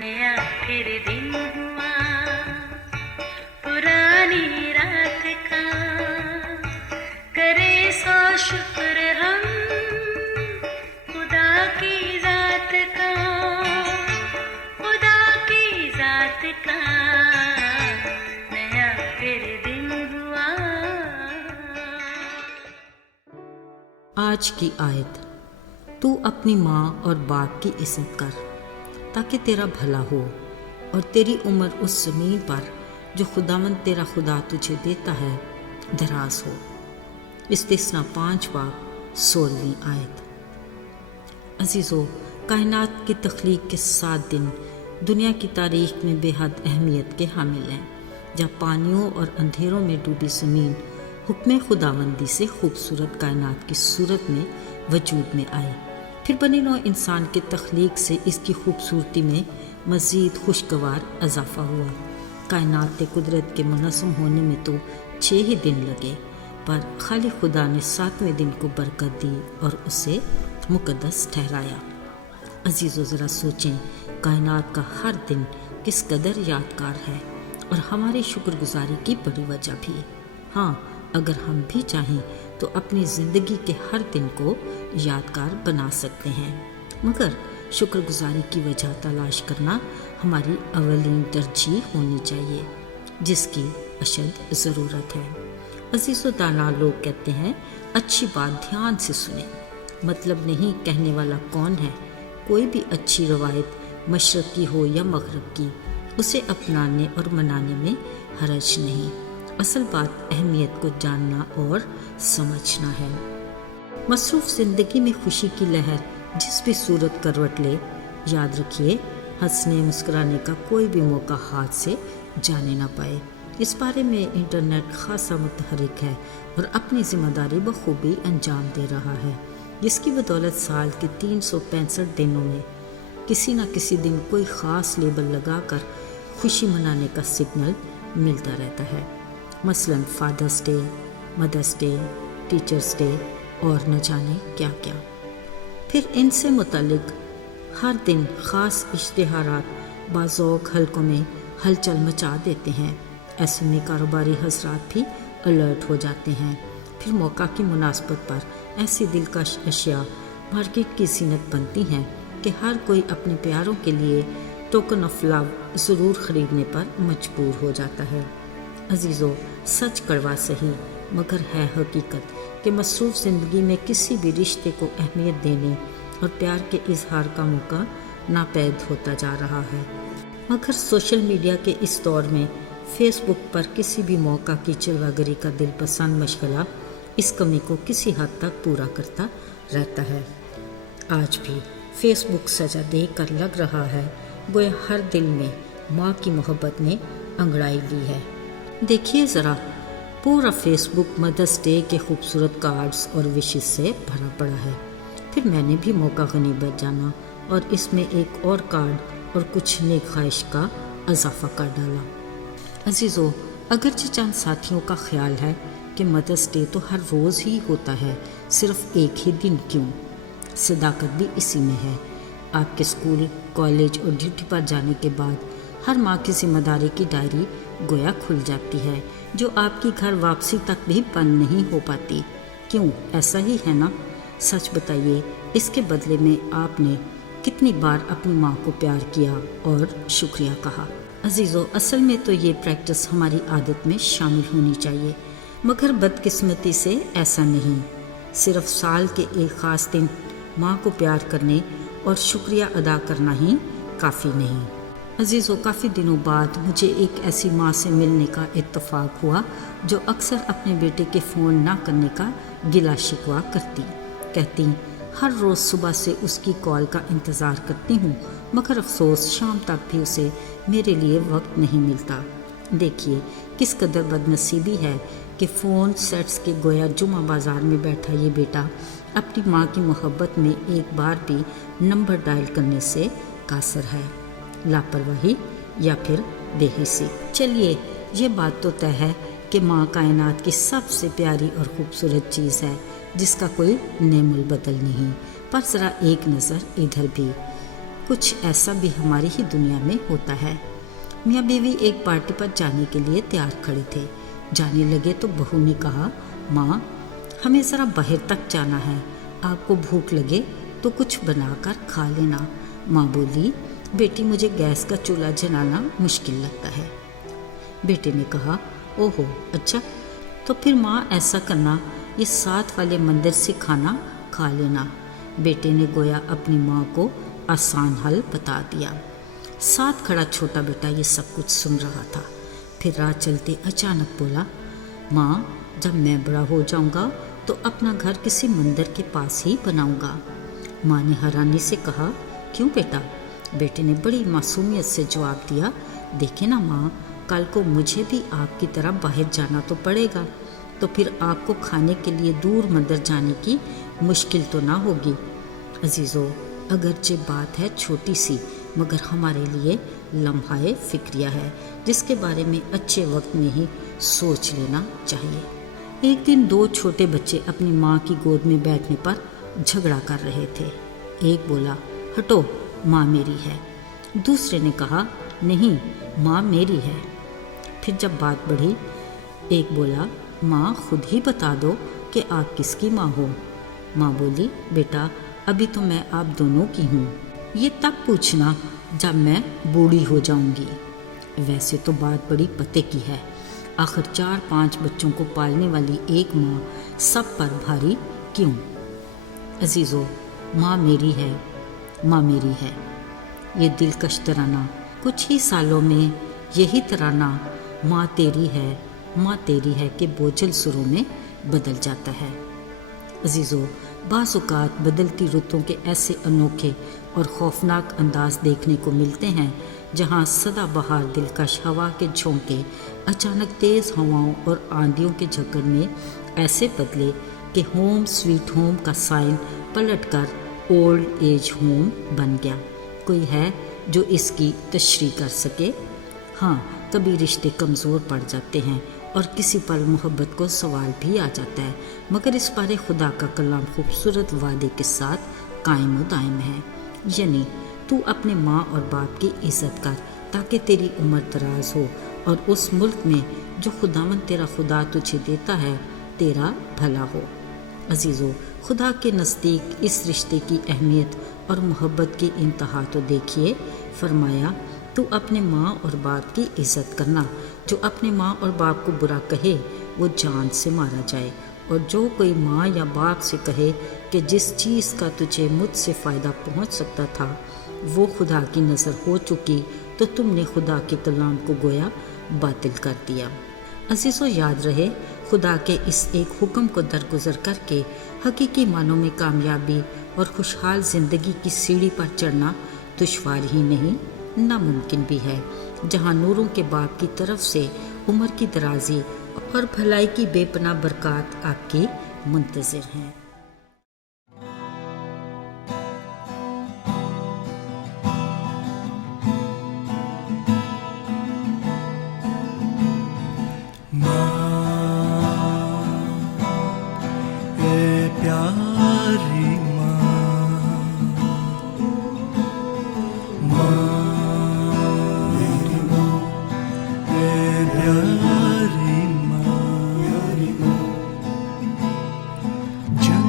नया फिर दिन हुआ पुरानी रात का, करे सौ शुक्र हम खुदा की जात का, खुदा की जात का, नया फिर दिन हुआ। आज की आयत, तू अपनी माँ और बाप की इज्जत कर ताकि तेरा भला हो और तेरी उम्र उस ज़मीन पर जो खुदावंद तेरा खुदा तुझे देता है दराज हो। इस्तिस्ना 5 बाब 16वीं आयत। अजीज़ों, कायनात की तख्लीक के 7 दिन दुनिया की तारीख़ में बेहद अहमियत के हामिल हैं, जहाँ पानियों और अंधेरों में डूबी ज़मीन हुक्म खुदावंदी से खूबसूरत कायनात की सूरत में वजूद में आई। फिर बनी नौ इंसान के तख्लीक से इसकी खूबसूरती में मज़ीद खुशगवार इजाफ़ा हुआ। कायनात कुदरत के मुनज़्ज़म होने में तो 6 ही दिन लगे, पर खाली खुदा ने 7वें दिन को बरकत दी और उसे मुक़द्दस ठहराया। अजीज़ों, ज़रा सोचें, कायनात का हर दिन किस कदर यादगार है और हमारी शुक्रगुजारी की बड़ी वजह भी। हाँ, अगर हम भी चाहें तो अपनी ज़िंदगी के हर दिन को यादगार बना सकते हैं, मगर शुक्रगुजारी की वजह तलाश करना हमारी अवलीन तरजीह होनी चाहिए, जिसकी अशद ज़रूरत है। अज़ीज़ों, दाना लोग कहते हैं अच्छी बात ध्यान से सुने, मतलब नहीं कहने वाला कौन है। कोई भी अच्छी रवायत मशरक़ की हो या मग़रिब की, उसे अपनाने और मनाने में हरज नहीं। असल बात अहमियत को जानना और समझना है। मसरूफ़ ज़िंदगी में खुशी की लहर जिस भी सूरत करवट ले, याद रखिए हंसने मुस्कुराने का कोई भी मौका हाथ से जाने ना पाए। इस बारे में इंटरनेट खासा मुतहरिक है और अपनी ज़िम्मेदारी बखूबी अंजाम दे रहा है, जिसकी बदौलत साल के 365 दिनों में किसी न किसी दिन कोई ख़ास लेबल लगाकर खुशी मनाने का सिग्नल मिलता रहता है। मसलन father's day, mother's day, teachers' day और न जाने क्या क्या। फिर इनसे मुतालिक हर दिन ख़ास इश्तिहारात बाज़ौक़ हलकों में हलचल मचा देते हैं। ऐसे में कारोबारी हज़रात भी अलर्ट हो जाते हैं। फिर मौका की मुनासबत पर ऐसी दिलकश अशिया मार्केट की ज़ीनत बनती हैं कि हर कोई अपने प्यारों के लिए टोकन ऑफ लव ज़रूर ख़रीदने पर मजबूर हो जाता है। अजीज़ों, सच कड़वा सही मगर है हकीकत कि मसरूफ़ ज़िंदगी में किसी भी रिश्ते को अहमियत देने और प्यार के इजहार का मौका नापैद होता जा रहा है। मगर सोशल मीडिया के इस दौर में फ़ेसबुक पर किसी भी मौका की चिलवागरी का दिलपसंद मशगला इस कमी को किसी हद तक पूरा करता रहता है। आज भी फ़ेसबुक सजा देख कर लग रहा है गोया हर दिल में माँ की मोहब्बत ने अंगड़ाई ली है। देखिए ज़रा, पूरा फेसबुक मदर्स डे के खूबसूरत कार्ड्स और विशेस से भरा पड़ा है। फिर मैंने भी मौका गनीमत जाना और इसमें एक और कार्ड और कुछ नेक ख्वाहिश का इजाफा कर डाला। अजीज़ों, अगरचे चंद साथियों का ख्याल है कि मदर्स डे तो हर रोज़ ही होता है, सिर्फ एक ही दिन क्यों? सदाकत भी इसी में है। आपके स्कूल, कॉलेज और ड्यूटी पर जाने के बाद हर माँ की जिम्मेदारी की डायरी गोया खुल जाती है, जो आपकी घर वापसी तक भी बंद नहीं हो पाती। क्यों, ऐसा ही है ना? सच बताइए, इसके बदले में आपने कितनी बार अपनी माँ को प्यार किया और शुक्रिया कहा? अजीज़ों, असल में तो ये प्रैक्टिस हमारी आदत में शामिल होनी चाहिए, मगर बदकिस्मती से ऐसा नहीं। सिर्फ साल के एक ख़ास दिन माँ को प्यार करने और शुक्रिया अदा करना ही काफ़ी नहीं। अजीज़ों, काफ़ी दिनों बाद मुझे एक ऐसी माँ से मिलने का इत्तफाक हुआ जो अक्सर अपने बेटे के फ़ोन ना करने का गिला शिकवा करती। कहती, हर रोज़ सुबह से उसकी कॉल का इंतज़ार करती हूँ, मगर अफसोस शाम तक भी उसे मेरे लिए वक्त नहीं मिलता। देखिए किस कदर बदनसीबी है कि फ़ोन सेट्स के गोया जुमा बाज़ार में बैठा ये बेटा अपनी माँ की मोहब्बत में एक बार भी नंबर डायल करने से कासर है। लापरवाही या फिर बेहिसी। चलिए, ये बात तो तय है कि माँ कायनात की सबसे प्यारी और ख़ूबसूरत चीज़ है, जिसका कोई नेमुल बदल नहीं। पर ज़रा एक नज़र इधर भी, कुछ ऐसा भी हमारी ही दुनिया में होता है। मियाँ बीवी एक पार्टी पर जाने के लिए तैयार खड़े थे। जाने लगे तो बहू ने कहा, माँ हमें ज़रा बाहर तक जाना है, आपको भूख लगे तो कुछ बनाकर खा लेना। माँ बोली, बेटी मुझे गैस का चूल्हा जलाना मुश्किल लगता है। बेटे ने कहा, ओहो अच्छा, तो फिर माँ ऐसा करना, ये साथ वाले मंदिर से खाना खा लेना। बेटे ने गोया अपनी माँ को आसान हल बता दिया। साथ खड़ा छोटा बेटा ये सब कुछ सुन रहा था। फिर राह चलते अचानक बोला, माँ जब मैं बड़ा हो जाऊंगा तो अपना घर किसी मंदिर के पास ही बनाऊंगा। माँ ने हैरानी से कहा, क्यों बेटा? बेटे ने बड़ी मासूमियत से जवाब दिया, देखे ना माँ, कल को मुझे भी आपकी तरह बाहर जाना तो पड़ेगा, तो फिर आपको खाने के लिए दूर मंदिर जाने की मुश्किल तो ना होगी। अजीज़ों, अगरचे बात है छोटी सी, मगर हमारे लिए लम्हाए फिक्रिया है, जिसके बारे में अच्छे वक्त में ही सोच लेना चाहिए। एक दिन दो छोटे बच्चे अपनी माँ की गोद में बैठने पर झगड़ा कर रहे थे। एक बोला, हटो, माँ मेरी है। दूसरे ने कहा, नहीं, माँ मेरी है। फिर जब बात बढ़ी, एक बोला, माँ खुद ही बता दो कि आप किसकी माँ हो। माँ बोली, बेटा अभी तो मैं आप दोनों की हूँ, ये तब पूछना जब मैं बूढ़ी हो जाऊंगी। वैसे तो बात बड़ी पते की है, आखिर 4-5 बच्चों को पालने वाली एक माँ सब पर भारी क्यों? अजीज़ों, माँ मेरी है, माँ मेरी है, ये दिलकश तराना कुछ ही सालों में यही तराना माँ तेरी है, माँ तेरी है के बोझल सुरों में बदल जाता है। अजीज़ों, बाज़ औक़ात बदलती रुतों के ऐसे अनोखे और खौफनाक अंदाज देखने को मिलते हैं जहाँ सदाबहार दिलकश हवा के झोंके अचानक तेज़ हवाओं और आंधियों के झक्कड़ में ऐसे बदले कि होम स्वीट होम का साइन पलटकर ओल्ड एज होम बन गया। कोई है जो इसकी तशरीह कर सके? हाँ, कभी रिश्ते कमज़ोर पड़ जाते हैं और किसी पल मोहब्बत को सवाल भी आ जाता है, मगर इस बारे खुदा का कलाम खूबसूरत वादे के साथ कायम व दायम है, यानी तू अपने माँ और बाप की इज़्ज़त कर ताकि तेरी उम्र दराज हो और उस मुल्क में जो खुदावंद तेरा खुदा तुझे देता है तेरा भला हो। अजीज़ों, खुदा के नज़दीक इस रिश्ते की अहमियत और मोहब्बत की इंतहा तो देखिए। फरमाया, तू अपने माँ और बाप की इज़्ज़त करना, जो अपने माँ और बाप को बुरा कहे वो जान से मारा जाए, और जो कोई माँ या बाप से कहे कि जिस चीज़ का तुझे मुझसे फ़ायदा पहुँच सकता था वो खुदा की नज़र हो चुकी, तो तुमने खुदा के कलाम को गोया बातिल कर दिया। अजीज़ों, याद रहे, खुदा के इस एक हुक्म को दरगुजर करके हकीकी मानों में कामयाबी और खुशहाल ज़िंदगी की सीढ़ी पर चढ़ना दुश्वार ही नहीं, नामुमकिन भी है, जहाँ नूरों के बाप की तरफ से उम्र की दराजी और भलाई की बेपनाह बरकत आपकी मुंतज़िर हैं। जो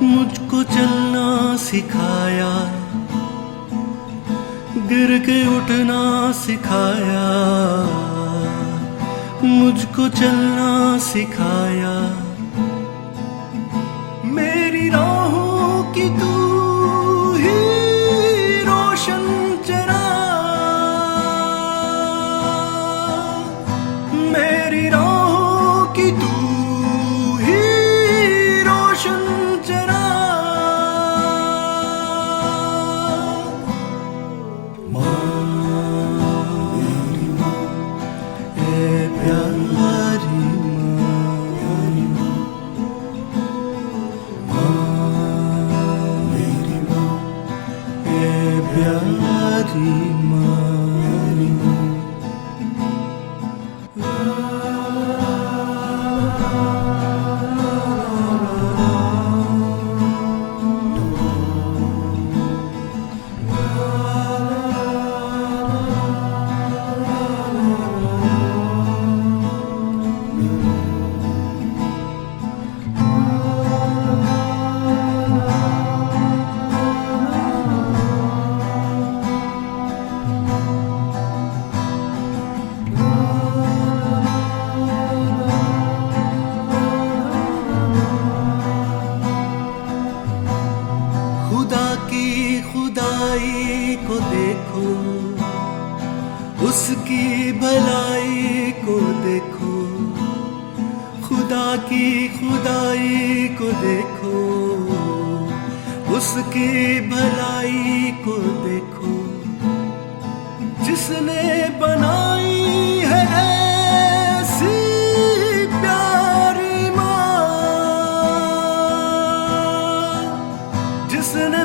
مجھ کو چلنا سکھایا، گر کے اٹھنا سکھایا، مجھ کو چلنا سکھایا، میری راہوں کی تو ہی روشن چراغ، میری راہوں کی تو ہی روشن چراغ، ماں میری ماں، اے پیاری خدا کی خدائی کو دیکھو، اس کی بھلائی کو دیکھو، خدا کی خدائی کو دیکھو، اس کی بھلائی کو دیکھو، جس نے بنائی ہے ایسی پیاری ماں، جس نے